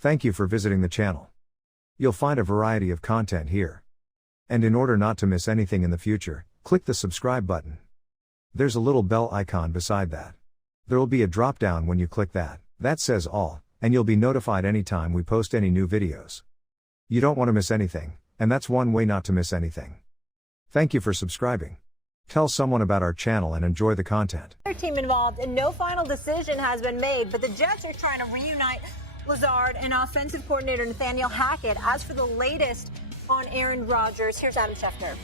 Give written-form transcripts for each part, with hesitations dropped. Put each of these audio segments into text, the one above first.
Thank you for visiting the channel. You'll find a variety of content here. And in order not to miss anything in the future, click the subscribe button. There's a little bell icon beside that. There will be a drop down when you click that. That says all, and you'll be notified anytime we post any new videos. You don't want to miss anything, and that's one way not to miss anything. Thank you for subscribing. Tell someone about our channel and enjoy the content. Team involved, and no final decision has been made, but the Jets are trying to reunite Lazard and offensive coordinator Nathaniel Hackett. As for the latest on Aaron Rodgers, here's Adam Schefter.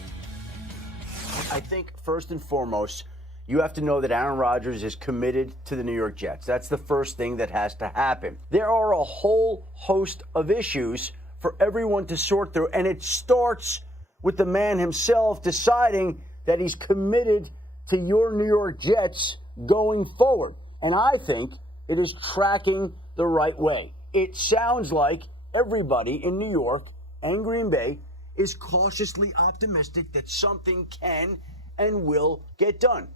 I think first and foremost, you have to know that Aaron Rodgers is committed to the New York Jets. That's the first thing that has to happen. There are a whole host of issues for everyone to sort through, and it starts with the man himself deciding that he's committed to your New York Jets going forward. And I think it is tracking the right way. It sounds like everybody in New York and Green Bay is cautiously optimistic that something can and will get done.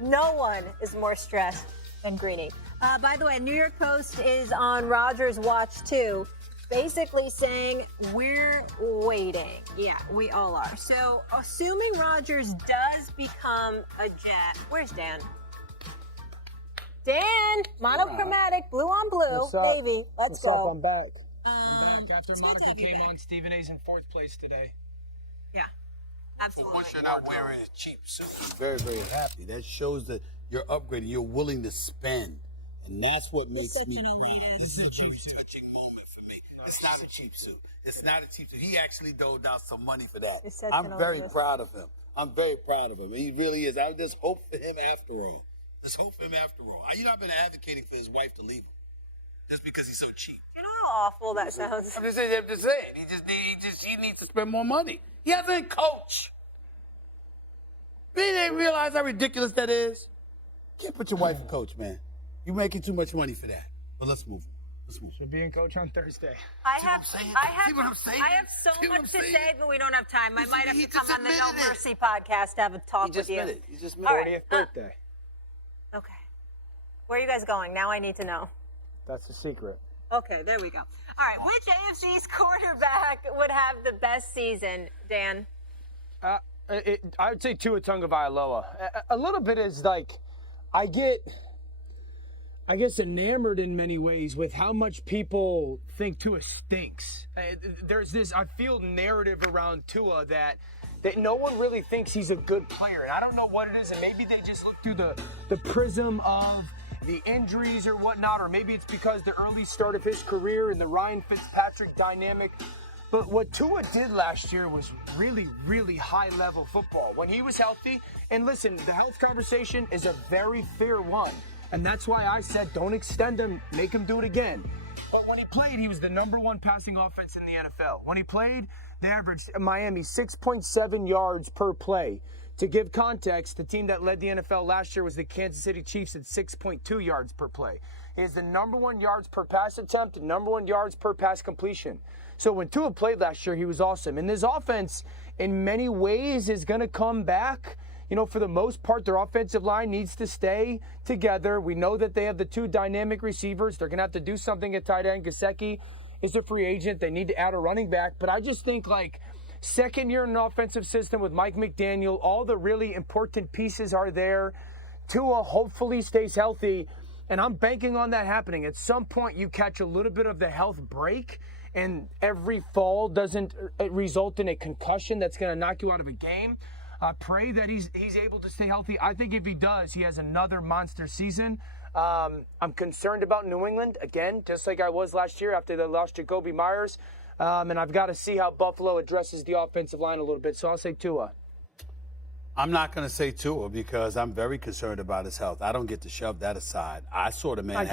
No one is more stressed than Greeny. By the way, New York Post is on Rodgers' watch too, basically saying we're waiting. Yeah, we all are. So, assuming Rodgers does become a Jet, where's Dan? Dan, monochromatic, blue on blue, navy. Let's go. I'm back. After Monica came on, Stephen A's in 4th place today. Yeah, absolutely. Once you're not wearing a cheap suit, I'm very, very happy. That shows that you're upgrading. You're willing to spend. And that's what makes me. This is a very touching moment for me. It's not a cheap suit. It's not a cheap suit. He actually doled out some money for that. I'm very proud of him. I'm very proud of him. He really is. I just hope for him after all. Just hope for him after all. You know, I've been advocating for his wife to leave him. Just because he's so cheap. You know how awful that sounds? I'm just saying. He needs to spend more money. He hasn't coached. They didn't realize how ridiculous that is. Can't put your wife in coach, man. You're making too much money for that. But let's move. Let's move. Should be in coach on Thursday. See what I'm saying? I have so much to say, but we don't have time. I might have to come on the No Mercy podcast to have a talk with you. He just made it. 40th birthday. Okay. Where are you guys going? Now I need to know. That's the secret. Okay, there we go. All right, which AFC's quarterback would have the best season, Dan? I would say Tua Tagovailoa. A little bit is like, I guess enamored in many ways with how much people think Tua stinks. There's this, I feel, narrative around Tua that no one really thinks he's a good player. And I don't know what it is, and maybe they just look through the prism of the injuries or whatnot, or maybe it's because the early start of his career and the Ryan Fitzpatrick dynamic. But what Tua did last year was really, really high-level football. When he was healthy, and listen, the health conversation is a very fair one. And that's why I said don't extend him, make him do it again. But when he played, he was the #1 passing offense in the NFL. When he played, they averaged Miami 6.7 yards per play. To give context, the team that led the NFL last year was the Kansas City Chiefs at 6.2 yards per play. He is the #1 yards per pass attempt, and #1 yards per pass completion. So when Tua played last year, he was awesome. And this offense, in many ways, is going to come back. You know, for the most part, their offensive line needs to stay together. We know that they have the 2 dynamic receivers. They're going to have to do something at tight end. Gesicki is a free agent. They need to add a running back. But I just think, like, second year in an offensive system with Mike McDaniel, all the really important pieces are there. Tua hopefully stays healthy, and I'm banking on that happening. At some point, you catch a little bit of the health break, and every fall doesn't result in a concussion that's going to knock you out of a game. Pray that he's able to stay healthy. I think if he does, he has another monster season. I'm concerned about New England, again, just like I was last year after they lost Jacoby Myers. And I've got to see how Buffalo addresses the offensive line a little bit. So I'll say Tua. I'm not going to say Tua because I'm very concerned about his health. I don't get to shove that aside. I saw the man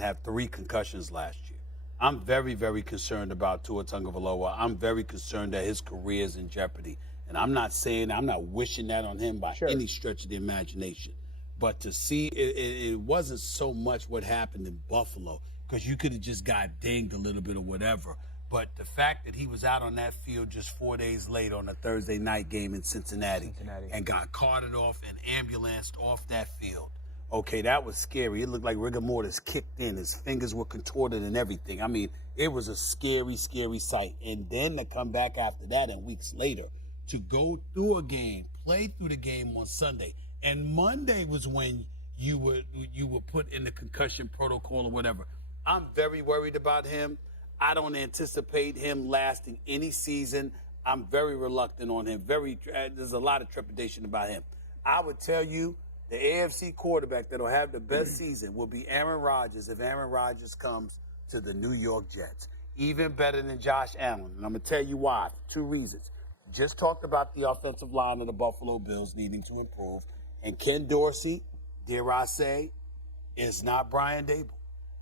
have 3 concussions last year. I'm very, very concerned about Tua Tagovailoa. I'm very concerned that his career is in jeopardy. And I'm not wishing that on him by any stretch of the imagination. But to see, it wasn't so much what happened in Buffalo, because you could have just got dinged a little bit or whatever. But the fact that he was out on that field just 4 days late on a Thursday night game in Cincinnati. And got carted off and ambulanced off that field, Okay, that was scary. It looked like rigor mortis kicked in. His fingers were contorted and everything. I mean, it was a scary, scary sight. And then to come back after that and weeks later to go through a game, play through the game on Sunday. And Monday was when you were put in the concussion protocol or whatever. I'm very worried about him. I don't anticipate him lasting any season. I'm very reluctant on him. There's a lot of trepidation about him. I would tell you, the AFC quarterback that'll have the best season will be Aaron Rodgers if Aaron Rodgers comes to the New York Jets. Even better than Josh Allen. And I'm going to tell you why. For 2 reasons. Just talked about the offensive line of the Buffalo Bills needing to improve. And Ken Dorsey, dare I say, is not Brian Dable.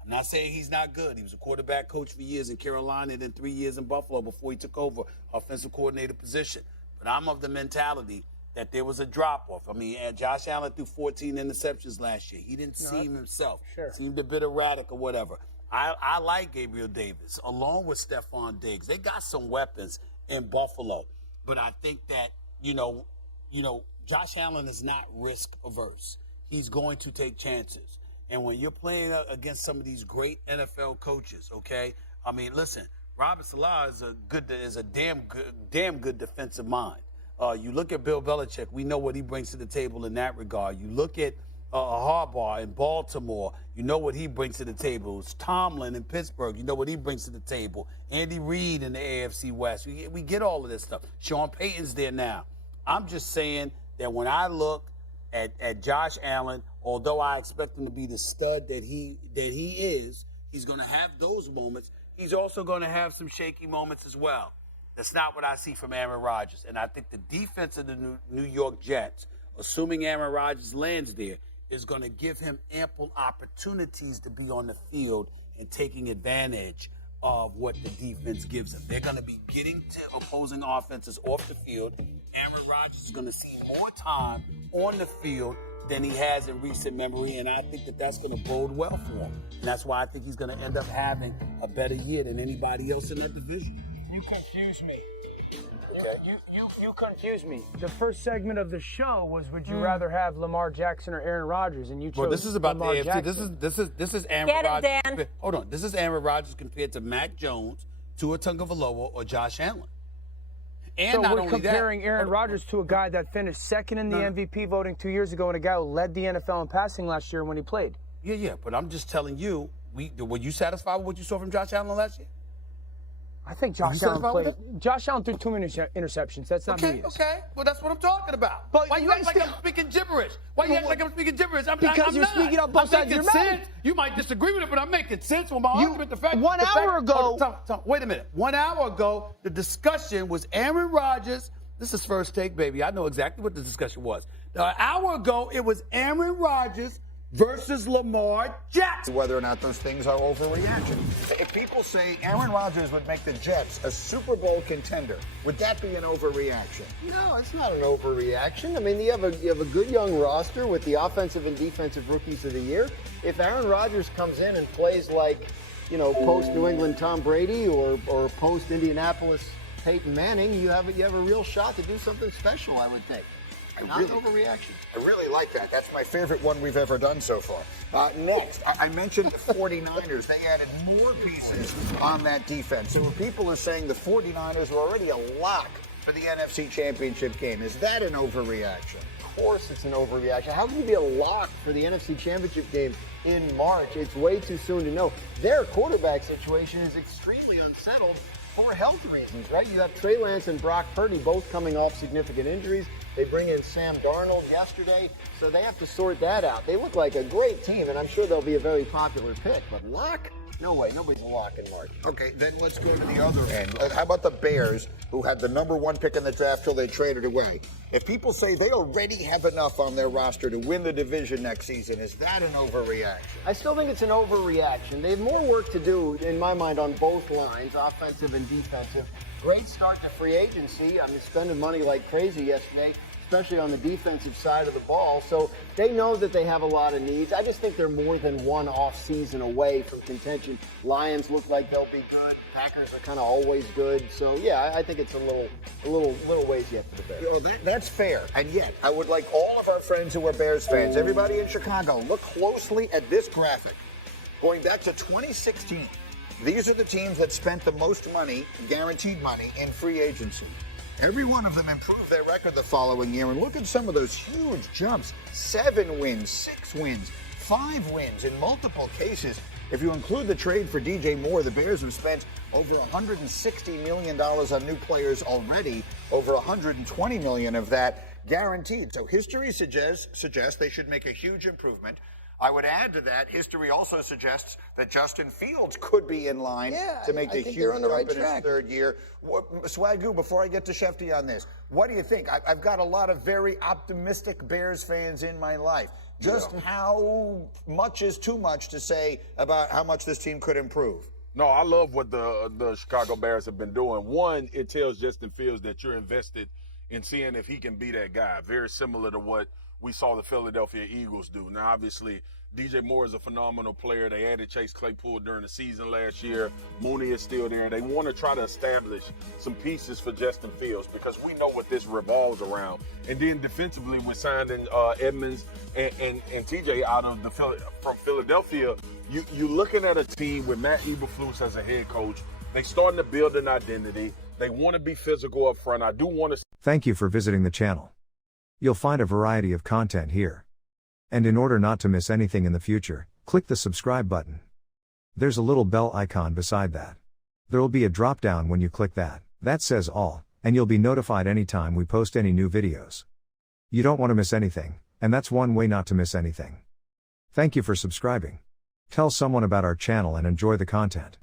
I'm not saying he's not good. He was a quarterback coach for years in Carolina and then 3 years in Buffalo before he took over offensive coordinator position. But I'm of the mentality that there was a drop-off. I mean, Josh Allen threw 14 interceptions last year. He didn't seem himself. Sure. Seemed a bit erratic or whatever. I like Gabriel Davis, along with Stephon Diggs. They got some weapons in Buffalo. But I think that, Josh Allen is not risk-averse. He's going to take chances. And when you're playing against some of these great NFL coaches, okay? I mean, listen, Robert Saleh is a damn good defensive mind. You look at Bill Belichick, we know what he brings to the table in that regard. You look at Harbaugh in Baltimore, you know what he brings to the table. It's Tomlin in Pittsburgh, you know what he brings to the table. Andy Reid in the AFC West, we get all of this stuff. Sean Payton's there now. I'm just saying that when I look at Josh Allen, although I expect him to be the stud that he is, he's going to have those moments. He's also going to have some shaky moments as well. That's not what I see from Aaron Rodgers. And I think the defense of the New York Jets, assuming Aaron Rodgers lands there, is going to give him ample opportunities to be on the field and taking advantage of what the defense gives them. They're going to be getting to opposing offenses off the field. Aaron Rodgers is going to see more time on the field than he has in recent memory, and I think that that's going to bode well for him. And that's why I think he's going to end up having a better year than anybody else in that division. You confuse me. You confuse me. The first segment of the show was, would you rather have Lamar Jackson or Aaron Rodgers? And you chose Well, this is about Lamar the AFC. Jackson. This is Aaron Get it, Rodgers. Dan. Hold on. This is Aaron Rodgers compared to Mac Jones, Tua Tagovailoa, or Josh Allen. And So not we're only comparing that, Aaron Rodgers to a guy that finished second in the MVP voting 2 years ago and a guy who led the NFL in passing last year when he played. Yeah, but I'm just telling you, were you satisfied with what you saw from Josh Allen last year? I think Josh Allen played. Josh Allen threw too many interceptions. That's not me. Okay. Well, that's what I'm talking about. But why you act like I'm speaking gibberish? Why you act like I'm speaking gibberish? Because I'm you're not. speaking on both I'm sides of your making mouth. sense. You might disagree with it, but I'm making sense with my argument. One hour ago. Wait a minute. 1 hour ago, the discussion was Aaron Rodgers. This is First Take, baby. I know exactly what the discussion was. An hour ago, it was Aaron Rodgers versus Lamar Jackson. Whether or not those things are overreaction. If people say Aaron Rodgers would make the Jets a Super Bowl contender, would that be an overreaction? No, it's not an overreaction. I mean, you have a good young roster with the offensive and defensive rookies of the year. If Aaron Rodgers comes in and plays like, post New England Tom Brady or post Indianapolis Peyton Manning, you have a real shot to do something special, I would think. Not an overreaction. I really like that. That's my favorite one we've ever done so far. Next, I mentioned the 49ers. They added more pieces on that defense. So people are saying the 49ers were already a lock for the NFC Championship game. Is that an overreaction? Of course it's an overreaction. How can you be a lock for the NFC Championship game in March? It's way too soon to know. Their quarterback situation is extremely unsettled for health reasons, right? You have Trey Lance and Brock Purdy both coming off significant injuries. They bring in Sam Darnold yesterday, so they have to sort that out. They look like a great team, and I'm sure they'll be a very popular pick. But lock? No way. Nobody's a lock in March. Okay, then let's go to the other end. How about the Bears, who had the number one pick in the draft till they traded away? If people say they already have enough on their roster to win the division next season, is that an overreaction? I still think it's an overreaction. They have more work to do, in my mind, on both lines, offensive and defensive. Great start to free agency. I mean, spending money like crazy yesterday. especially on the defensive side of the ball. So they know that they have a lot of needs. I just think they're more than one off season away from contention. Lions look like they'll be good. Packers are kind of always good. So yeah, I think it's a little ways yet for the Bears. Well, that's fair. And yet, I would like all of our friends who are Bears fans, everybody in Chicago, look closely at this graphic. Going back to 2016, these are the teams that spent the most money, guaranteed money, in free agency. Every one of them improved their record the following year, and look at some of those huge jumps. 7 wins, 6 wins, 5 wins in multiple cases. If you include the trade for DJ Moore, the Bears have spent over $160 million on new players already, over $120 million of that guaranteed. So history suggests they should make a huge improvement. I would add to that, history also suggests that Justin Fields could be in line to make a huge jump in his third year. Swagoo, before I get to Shefty on this, what do you think? I've got a lot of very optimistic Bears fans in my life. Just how much is too much to say about how much this team could improve? No, I love what the Chicago Bears have been doing. One, it tells Justin Fields that you're invested in seeing if he can be that guy. Very similar to what we saw the Philadelphia Eagles do. Now, obviously, DJ Moore is a phenomenal player. They added Chase Claypool during the season last year. Mooney is still there. They want to try to establish some pieces for Justin Fields because we know what this revolves around. And then defensively, we're signing Edmonds and TJ out of from Philadelphia. You're looking at a team with Matt Eberflus as a head coach. They're starting to build an identity. They want to be physical up front. I do want to. Thank you for visiting the channel. You'll find a variety of content here. And in order not to miss anything in the future, click the subscribe button. There's a little bell icon beside that. There'll be a drop down when you click that. That says all, and you'll be notified anytime we post any new videos. You don't want to miss anything, and that's one way not to miss anything. Thank you for subscribing. Tell someone about our channel and enjoy the content.